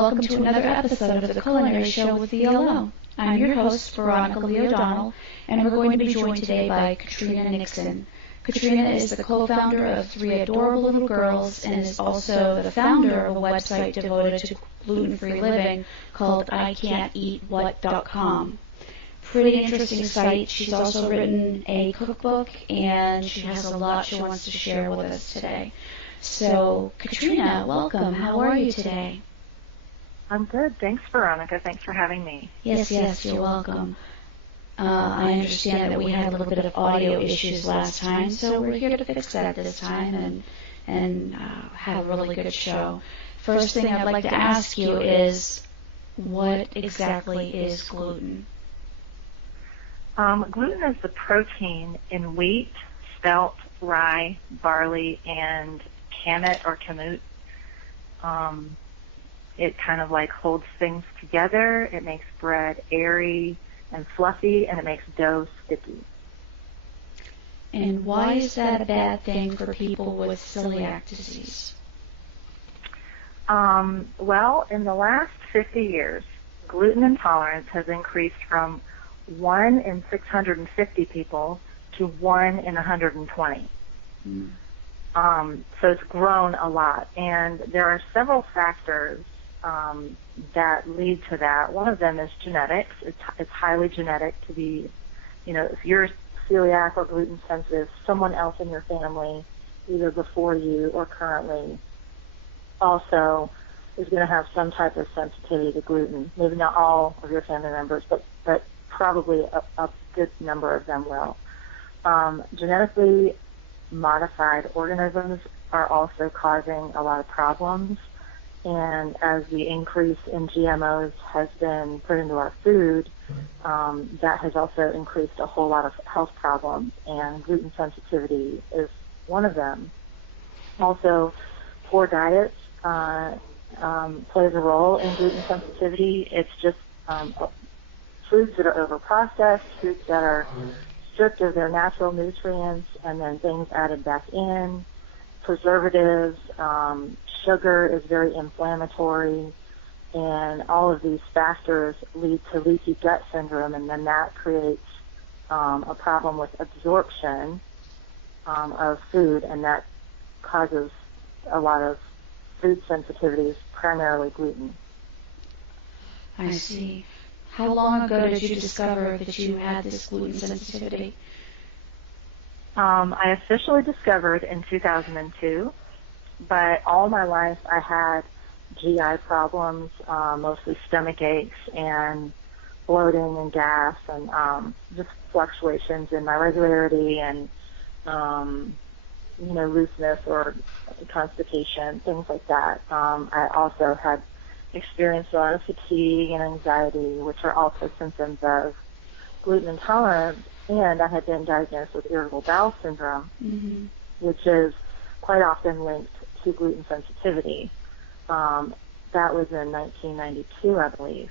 welcome to another episode of the Culinary Show with VLO. I'm your host, Veronica Lee O'Donnell, and we're going to be joined today by Katrina Nixon. Katrina is the co-founder of 3 adorable little girls and is also the founder of a website devoted to gluten-free living called ICan'tEatWhat.com. Pretty interesting site. She's also written a cookbook, and she has a lot she wants to share with us today. So, Katrina, welcome. How are you today? I'm good. Thanks, Veronica. Thanks for having me. Yes, you're welcome. I understand that we had a little bit of audio issues last time, so we're here to fix that this time and have a really good show. First thing I'd like to ask you is, what exactly is gluten? Gluten is the protein in wheat, spelt, rye, barley, and kamut or kamut. It kind of like holds things together. It makes bread airy and fluffy, and it makes dough sticky. And why is that a bad thing for people with celiac disease? Well, in the last 50 years, gluten intolerance has increased from 1 in 650 people to 1 in 120. So it's grown a lot, and there are several factors that lead to that. One of them is genetics. It's highly genetic to be, if you're celiac or gluten sensitive, someone else in your family, either before you or currently, also is going to have some type of sensitivity to gluten. Maybe not all of your family members, but probably a good number of them will. Genetically modified organisms are also causing a lot of problems. And as the increase in GMOs has been put into our food, that has also increased a whole lot of health problems, and gluten sensitivity is one of them. Also, poor diets plays a role in gluten sensitivity. It's just foods that are over-processed, foods that are stripped of their natural nutrients, and then things added back in, preservatives, sugar is very inflammatory, and all of these factors lead to leaky gut syndrome, and then that creates a problem with absorption of food, and that causes a lot of food sensitivities, primarily gluten. I see. How long ago did you discover that you had this gluten sensitivity? I officially discovered in 2002, but all my life I had GI problems, mostly stomach aches and bloating and gas and just fluctuations in my regularity and, looseness or constipation, things like that. I also had experienced a lot of fatigue and anxiety, which are also symptoms of gluten intolerance, and I had been diagnosed with irritable bowel syndrome, which is quite often linked to gluten sensitivity. That was in 1992, I believe.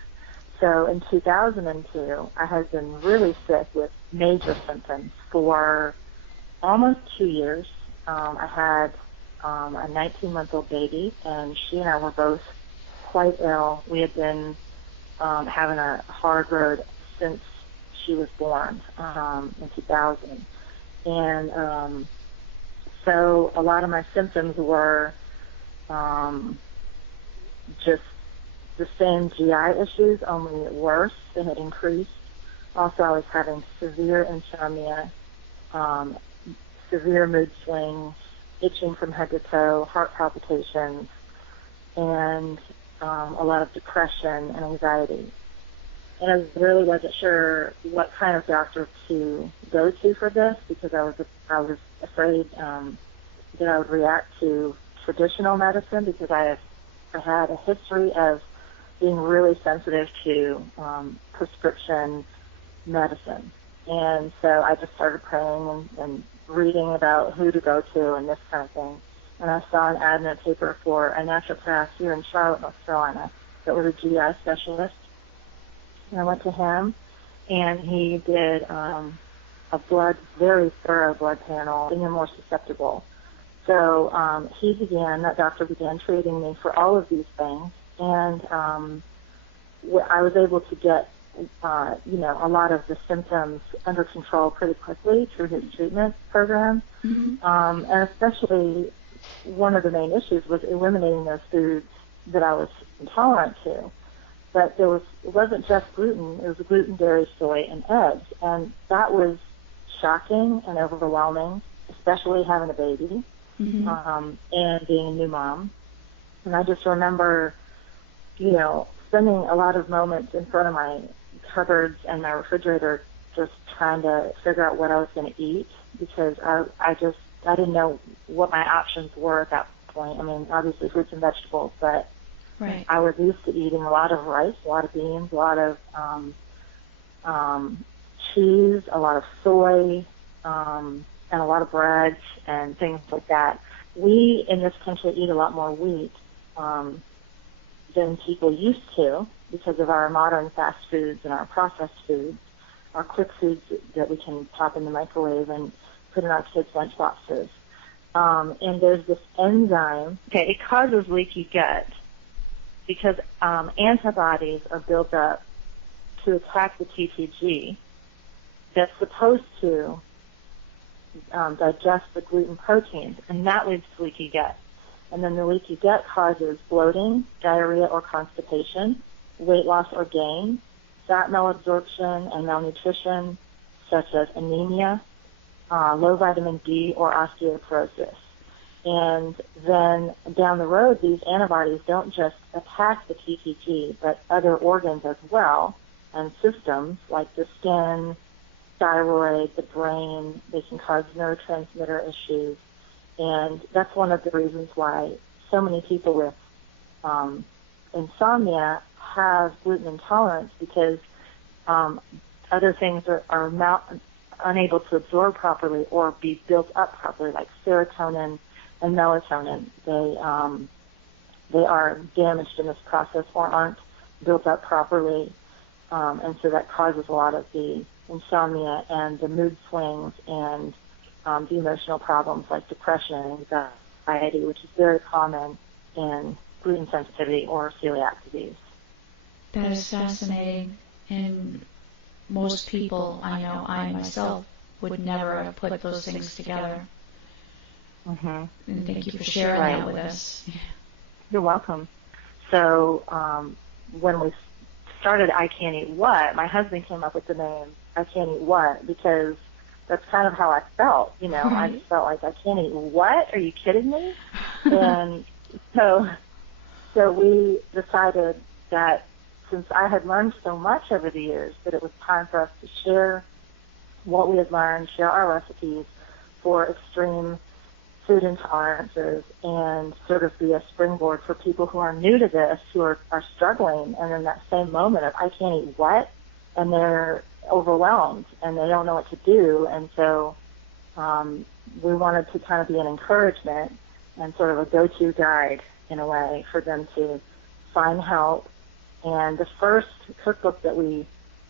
So in 2002, I had been really sick with major symptoms for almost 2 years. I had a 19-month-old baby, and she and I were both quite ill. We had been having a hard road since she was born in 2000. And so a lot of my symptoms were just the same GI issues, only worse. They had increased. Also, I was having severe insomnia, severe mood swings, itching from head to toe, heart palpitations, and a lot of depression and anxiety. And I really wasn't sure what kind of doctor to go to for this, because I was afraid that I would react to traditional medicine, because I had a history of being really sensitive to prescription medicine. And so I just started praying and reading about who to go to and this kind of thing. And I saw an ad in a paper for a naturopath here in Charlotte, North Carolina, that was a GI specialist. And I went to him, and he did a very thorough blood panel, being more susceptible. So that doctor began treating me for all of these things, and I was able to get, a lot of the symptoms under control pretty quickly through his treatment program. And especially one of the main issues was eliminating those foods that I was intolerant to. But it wasn't just gluten, it was gluten, dairy, soy, and eggs. And that was shocking and overwhelming, especially having a baby and being a new mom. And I just remember, spending a lot of moments in front of my cupboards and my refrigerator just trying to figure out what I was going to eat, because I didn't know what my options were at that point. I mean, obviously fruits and vegetables, but right. I was used to eating a lot of rice, a lot of beans, a lot of cheese, a lot of soy, and a lot of bread and things like that. We in this country eat a lot more wheat than people used to because of our modern fast foods and our processed foods, our quick foods that we can pop in the microwave and put in our kids' lunch boxes. And there's this enzyme. Okay, it causes leaky gut because antibodies are built up to attack the TTG that's supposed to digest the gluten proteins, and that leads to leaky gut. And then the leaky gut causes bloating, diarrhea or constipation, weight loss or gain, fat malabsorption and malnutrition, such as anemia, low vitamin D, or osteoporosis. And then down the road, these antibodies don't just attack the TTG, but other organs as well, and systems like the skin, thyroid, the brain. They can cause neurotransmitter issues. And that's one of the reasons why so many people with insomnia have gluten intolerance, because other things are unable to absorb properly or be built up properly, like serotonin and melatonin. They are damaged in this process or aren't built up properly, and so that causes a lot of the insomnia and the mood swings and the emotional problems like depression and anxiety, which is very common in gluten sensitivity or celiac disease. That is fascinating. And most people, I know, I myself, would never have put those things together. And thank you for sharing that with us. You're welcome. So when we started I Can't Eat What, my husband came up with the name I Can't Eat What because that's kind of how I felt. I just felt like, I can't eat what? Are you kidding me? And so we decided that since I had learned so much over the years, that it was time for us to share what we had learned, share our recipes for extreme food intolerances, and sort of be a springboard for people who are new to this, who are struggling, and in that same moment of, I can't eat what? And they're overwhelmed and they don't know what to do. And so we wanted to kind of be an encouragement and sort of a go-to guide in a way for them to find help. And the first cookbook that we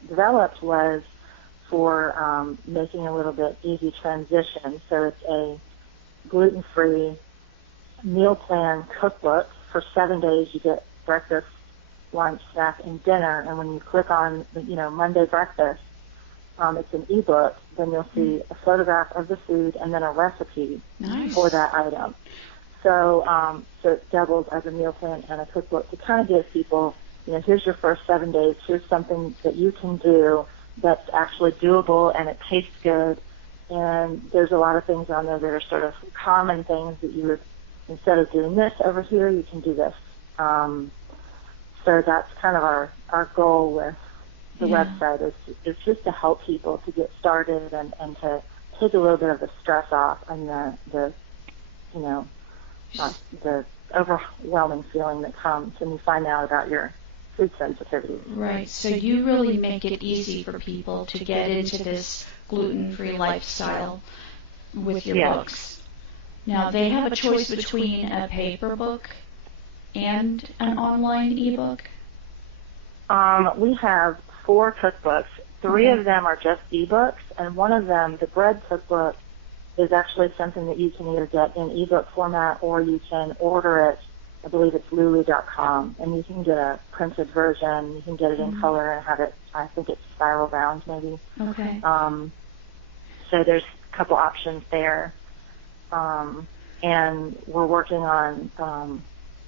developed was for making a little bit easy transition. So it's a gluten-free meal plan cookbook. For 7 days you get breakfast, lunch, snack, and dinner. And when you click on, Monday breakfast, it's an ebook, then you'll see a photograph of the food and then a recipe for that item. So it doubles as a meal plan and a cookbook to kind of give people, here's your first 7 days, here's something that you can do that's actually doable and it tastes good. And there's a lot of things on there that are sort of common things that you would, instead of doing this over here, you can do this. So that's kind of our goal with the website is just to help people to get started and to take a little bit of the stress off and the overwhelming feeling that comes when you find out about your food sensitivity. Right. So you really make it easy for people to get into this gluten-free lifestyle with your books. Now, they have a choice between a paper book and an online ebook? We have 4 cookbooks. 3 of them are just ebooks, and one of them, the bread cookbook, is actually something that you can either get in ebook format or you can order it I believe it's lulu.com, and you can get a printed version. You can get it in color and have it, I think it's spiral bound maybe. Okay. So there's a couple options there. And we're working on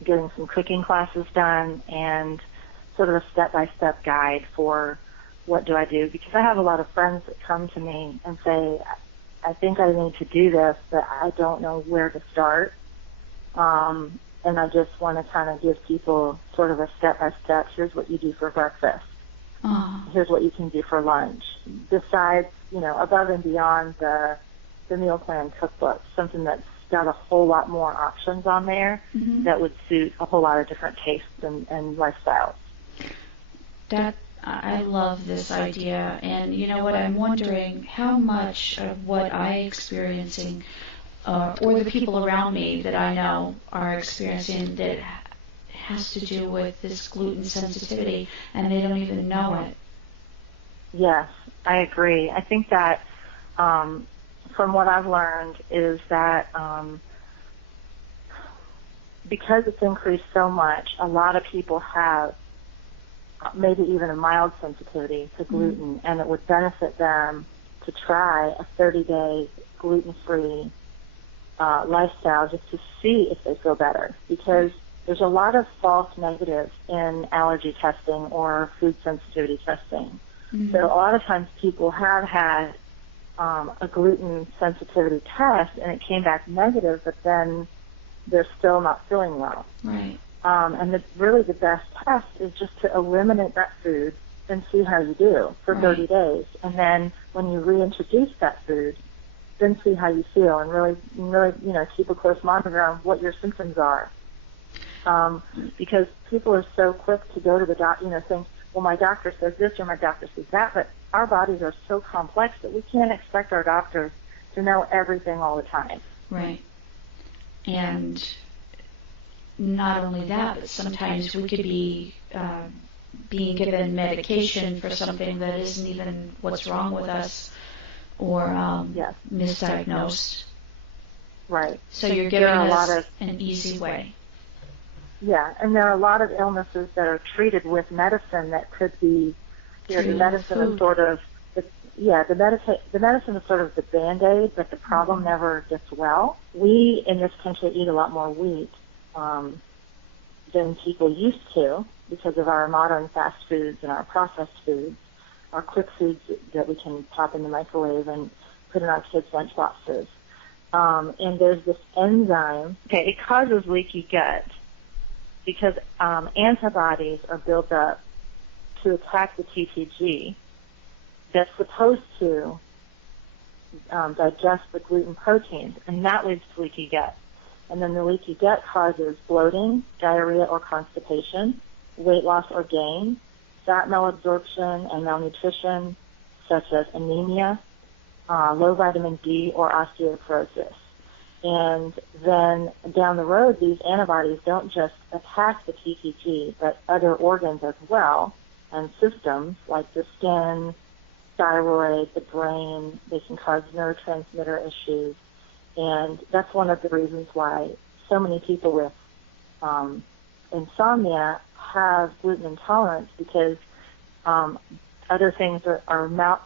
getting some cooking classes done and sort of a step-by-step guide for what do I do, because I have a lot of friends that come to me and say, I think I need to do this, but I don't know where to start. And I just want to kind of give people sort of a step-by-step, here's what you do for breakfast. Here's what you can do for lunch. Besides, above and beyond the meal plan cookbook, something that's got a whole lot more options on there that would suit a whole lot of different tastes and lifestyles. I love this idea, and you know what, I'm wondering how much of what I'm experiencing or the people around me that I know are experiencing that has to do with this gluten sensitivity, and they don't even know it. Yes, I agree. I think that from what I've learned is that because it's increased so much, a lot of people have maybe even a mild sensitivity to gluten, and it would benefit them to try a 30-day gluten-free lifestyle just to see if they feel better, because there's a lot of false negatives in allergy testing or food sensitivity testing. So a lot of times people have had a gluten sensitivity test and it came back negative, but then they're still not feeling well. Right. And really the best test is just to eliminate that food and see how you do for 30 days. And then when you reintroduce that food, then see how you feel and really, keep a close monitor on what your symptoms are. Because people are so quick to go to the doctor, think, well, my doctor says this or my doctor says that, but our bodies are so complex that we can't expect our doctors to know everything all the time. Right. And not only that, but sometimes we could be being given medication for something that isn't even what's wrong with us, or misdiagnosed. Right. So you're giving us an easy way. Yeah, and there are a lot of illnesses that are treated with medicine that could be, the medicine is sort of, the medicine is sort of the Band-Aid, but the problem never gets well. We in this country eat a lot more wheat than people used to because of our modern fast foods and our processed foods, our quick foods that we can pop in the microwave and put in our kids' lunch boxes. And there's this enzyme, it causes leaky gut because antibodies are built up to attack the TTG that's supposed to digest the gluten proteins, and that leads to leaky gut. And then the leaky gut causes bloating, diarrhea or constipation, weight loss or gain, fat malabsorption and malnutrition, such as anemia, low vitamin D or osteoporosis. And then down the road, these antibodies don't just attack the TTG, but other organs as well, and systems like the skin, thyroid, the brain. They can cause neurotransmitter issues. And that's one of the reasons why so many people with insomnia have gluten intolerance, because other things are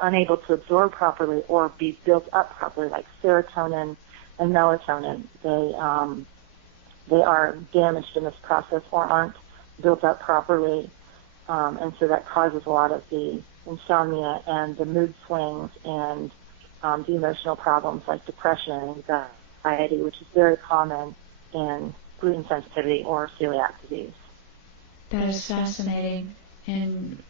unable to absorb properly or be built up properly, like serotonin and melatonin. They are damaged in this process or aren't built up properly, and so that causes a lot of the insomnia and the mood swings and the emotional problems like depression and anxiety, which is very common in gluten sensitivity or celiac disease. That is fascinating. And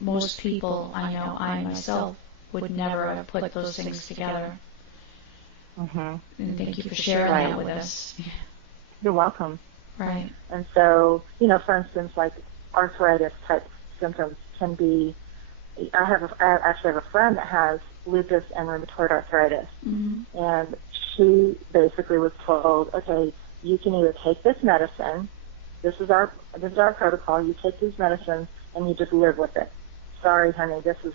most people I know, I myself, would never have put those things together. And thank you for sharing that with us. You're welcome. Right. And so, for instance, like arthritis type symptoms can be, I actually have a friend that has lupus and rheumatoid arthritis, and she basically was told, okay, you can either take this medicine, this is our protocol, you take these medicines and you just live with it. Sorry, honey, this is